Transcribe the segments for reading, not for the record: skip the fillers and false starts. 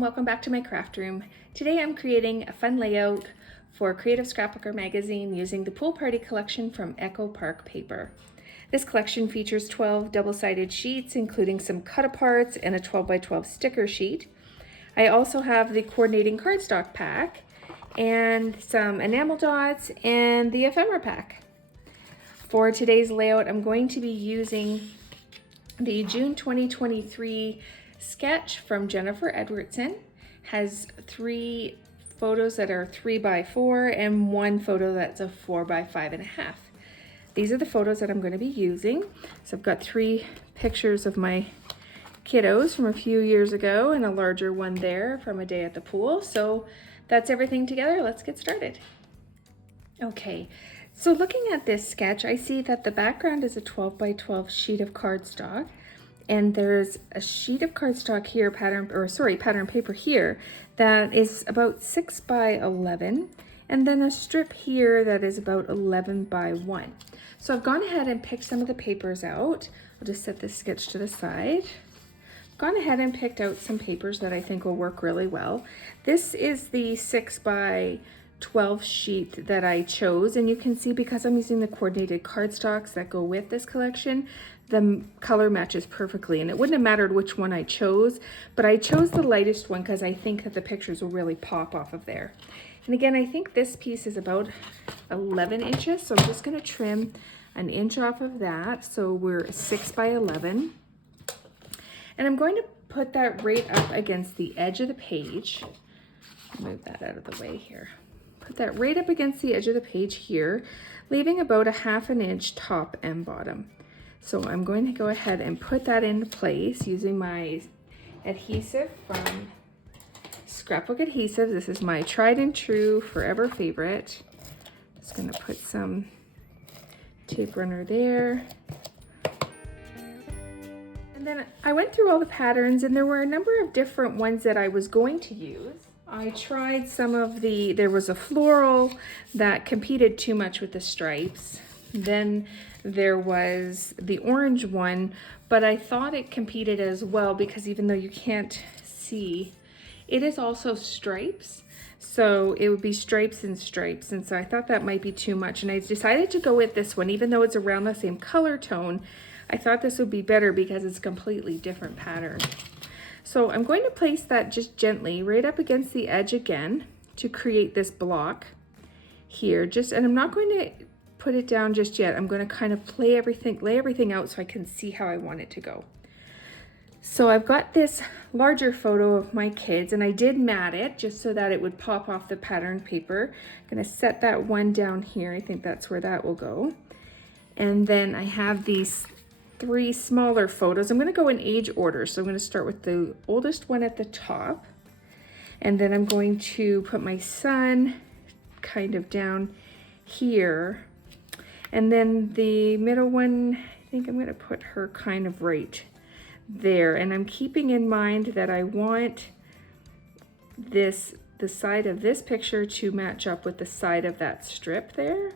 and welcome back to my craft room. Today I'm creating a fun layout for Creative Scrapbooker magazine using the Pool Party collection from Echo Park Paper. This collection features 12 double-sided sheets, including some cut-aparts and a 12 by 12 sticker sheet. I also have the coordinating cardstock pack and some enamel dots and the ephemera pack. For today's layout, I'm going to be using the June 2023 sketch from Jennifer Edwardson. Has 3 photos that are 3 by 4 and 1 photo that's a 4 by 5.5. These are the photos that I'm going to be using. So I've got 3 pictures of my kiddos from a few years ago and a larger one there from a day at the pool. So that's everything together. Let's get started. Okay, so looking at this sketch, I see that the background is a 12 by 12 sheet of cardstock. And there's a sheet of cardstock here, pattern paper here, that is about 6 by 11, and then a strip here that is about 11 by 1. So I've gone ahead and picked some of the papers out. I'll just set this sketch to the side. Gone ahead and picked out some papers that I think will work really well. This is the 6 by 12 sheet that I chose, and you can see because I'm using the coordinated cardstocks that go with this collection, the color matches perfectly, and it wouldn't have mattered which one I chose, but I chose the lightest one because I think that the pictures will really pop off of there. And again, I think this piece is about 11 inches, so I'm just going to trim an inch off of that, so we're 6 by 11. And I'm going to put that right up against the edge of the page. Move that out of the way here. Put that right up against the edge of the page here, leaving about a 1/2 inch top and bottom. So I'm going to go ahead and put that into place using my adhesive from Scrapbook Adhesives. This is my tried and true forever favorite. Just going to put some tape runner there. And then I went through all the patterns, and there were a number of different ones that I was going to use. I tried some of there was a floral that competed too much with the stripes. Then there was the orange one, but I thought it competed as well because even though you can't see, it is also stripes. So it would be stripes and stripes. And so I thought that might be too much. And I decided to go with this one, even though it's around the same color tone. I thought this would be better because it's a completely different pattern. So I'm going to place that just gently right up against the edge again to create this block here. And I'm not going to put it down just yet. I'm going to kind of lay everything out so I can see how I want it to go. So I've got this larger photo of my kids, and I did mat it just so that it would pop off the pattern paper. I'm going to set that one down here. I think that's where that will go. And then I have these 3 smaller photos. I'm going to go in age order. So I'm going to start with the oldest one at the top. And then I'm going to put my son kind of down here. And then the middle one, I think I'm going to put her kind of right there. And I'm keeping in mind that I want the side of this picture to match up with the side of that strip there.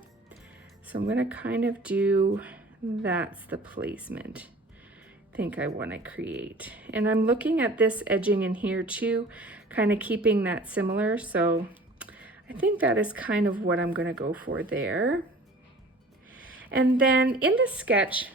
So I'm going to kind of do, that's the placement I think I want to create. And I'm looking at this edging in here too, kind of keeping that similar. So I think that is kind of what I'm going to go for there. And then in the sketch,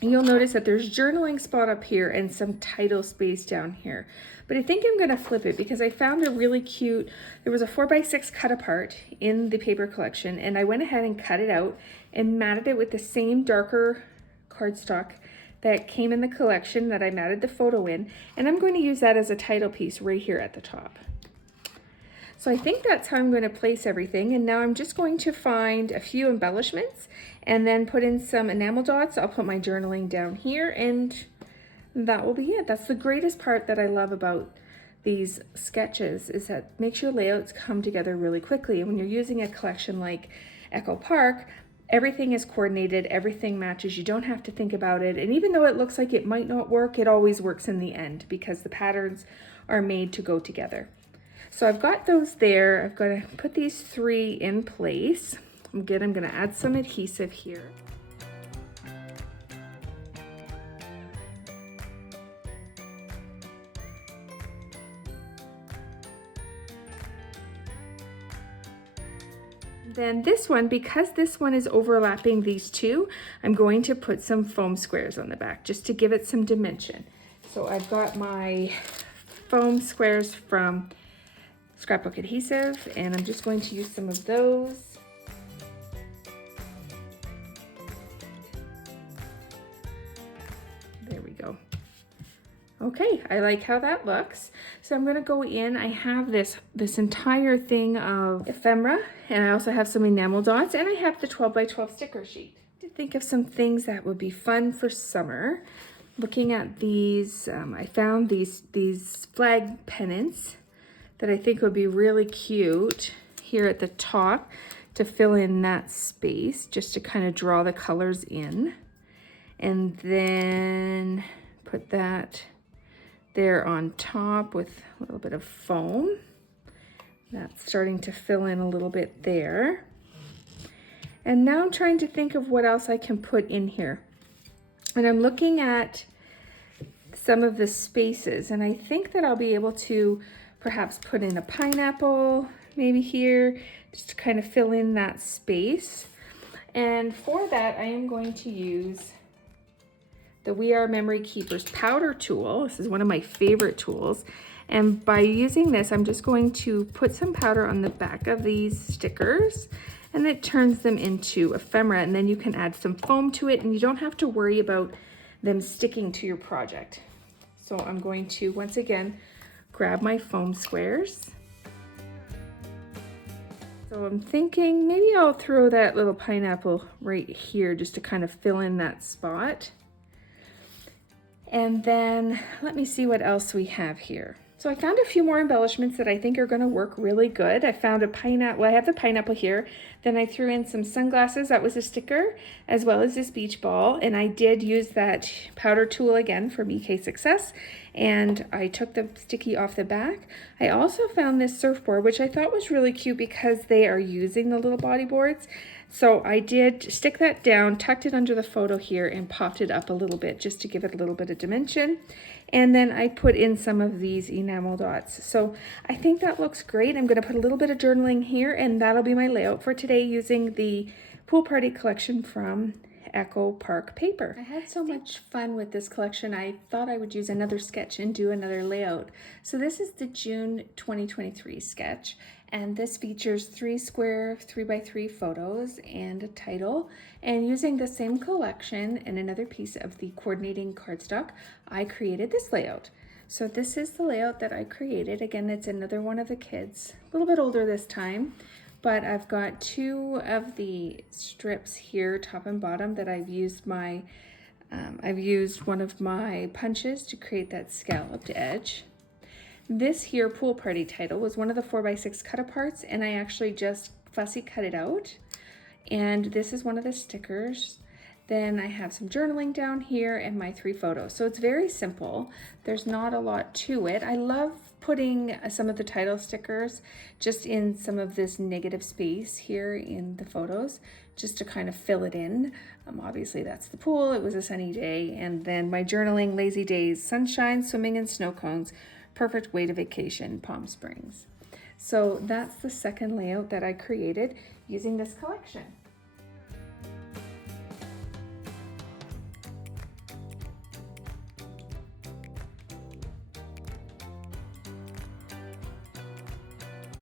you'll notice that there's journaling spot up here and some title space down here. But I think I'm going to flip it because I found a really cute, there was a 4 by 6 cut apart in the paper collection, and I went ahead and cut it out and matted it with the same darker cardstock that came in the collection that I matted the photo in. And I'm going to use that as a title piece right here at the top. So I think that's how I'm going to place everything. And now I'm just going to find a few embellishments and then put in some enamel dots. I'll put my journaling down here, and that will be it. That's the greatest part that I love about these sketches, is that makes your layouts come together really quickly. And when you're using a collection like Echo Park, everything is coordinated, everything matches. You don't have to think about it. And even though it looks like it might not work, it always works in the end because the patterns are made to go together. So I've got those there. I've got to put these 3 in place. I'm going to add some adhesive here. Then this one, because this one is overlapping these two, I'm going to put some foam squares on the back just to give it some dimension. So I've got my foam squares from Scrapbook Adhesive, and I'm just going to use some of those. There we go. Okay, I like how that looks. So I'm gonna go in, I have this entire thing of ephemera, and I also have some enamel dots, and I have the 12 by 12 sticker sheet. To think of some things that would be fun for summer. Looking at these, I found these flag pennants that I think would be really cute here at the top to fill in that space, just to kind of draw the colors in. And then put that there on top with a little bit of foam. That's starting to fill in a little bit there. And now I'm trying to think of what else I can put in here. And I'm looking at some of the spaces, and I think that I'll be able to perhaps put in a pineapple maybe here, just to kind of fill in that space. And for that, I am going to use the We Are Memory Keepers powder tool. This is one of my favorite tools. And by using this, I'm just going to put some powder on the back of these stickers, and it turns them into ephemera. And then you can add some foam to it, and you don't have to worry about them sticking to your project. So I'm going to, once again, grab my foam squares. So I'm thinking maybe I'll throw that little pineapple right here just to kind of fill in that spot. And then let me see what else we have here. So I found a few more embellishments that I think are gonna work really good. I found a pineapple, well, I have the pineapple here. Then I threw in some sunglasses, that was a sticker, as well as this beach ball. And I did use that powder tool again from EK Success. And I took the sticky off the back. I also found this surfboard, which I thought was really cute because they are using the little body boards. So I did stick that down, tucked it under the photo here, and popped it up a little bit just to give it a little bit of dimension. And then I put in some of these enamel dots. So I think that looks great. I'm gonna put a little bit of journaling here, and that'll be my layout for today using the Pool Party collection from Echo Park Paper. I had so much fun with this collection, I thought I would use another sketch and do another layout. So this is the June 2023 sketch, and this features 3 square 3x3 photos and a title. And using the same collection and another piece of the coordinating cardstock, I created this layout. So this is the layout that I created. Again, it's another one of the kids, a little bit older this time. But I've got 2 of the strips here, top and bottom, that I've used one of my punches to create that scalloped edge. This here Pool Party title was one of the 4x6 cut aparts, and I actually just fussy cut it out. And this is one of the stickers. Then I have some journaling down here and my 3 photos. So it's very simple. There's not a lot to it. I love putting some of the title stickers just in some of this negative space here in the photos, just to kind of fill it in. Obviously that's the pool, it was a sunny day, and then my journaling, lazy days, sunshine, swimming in snow cones, perfect way to vacation, Palm Springs. So that's the second layout that I created using this collection.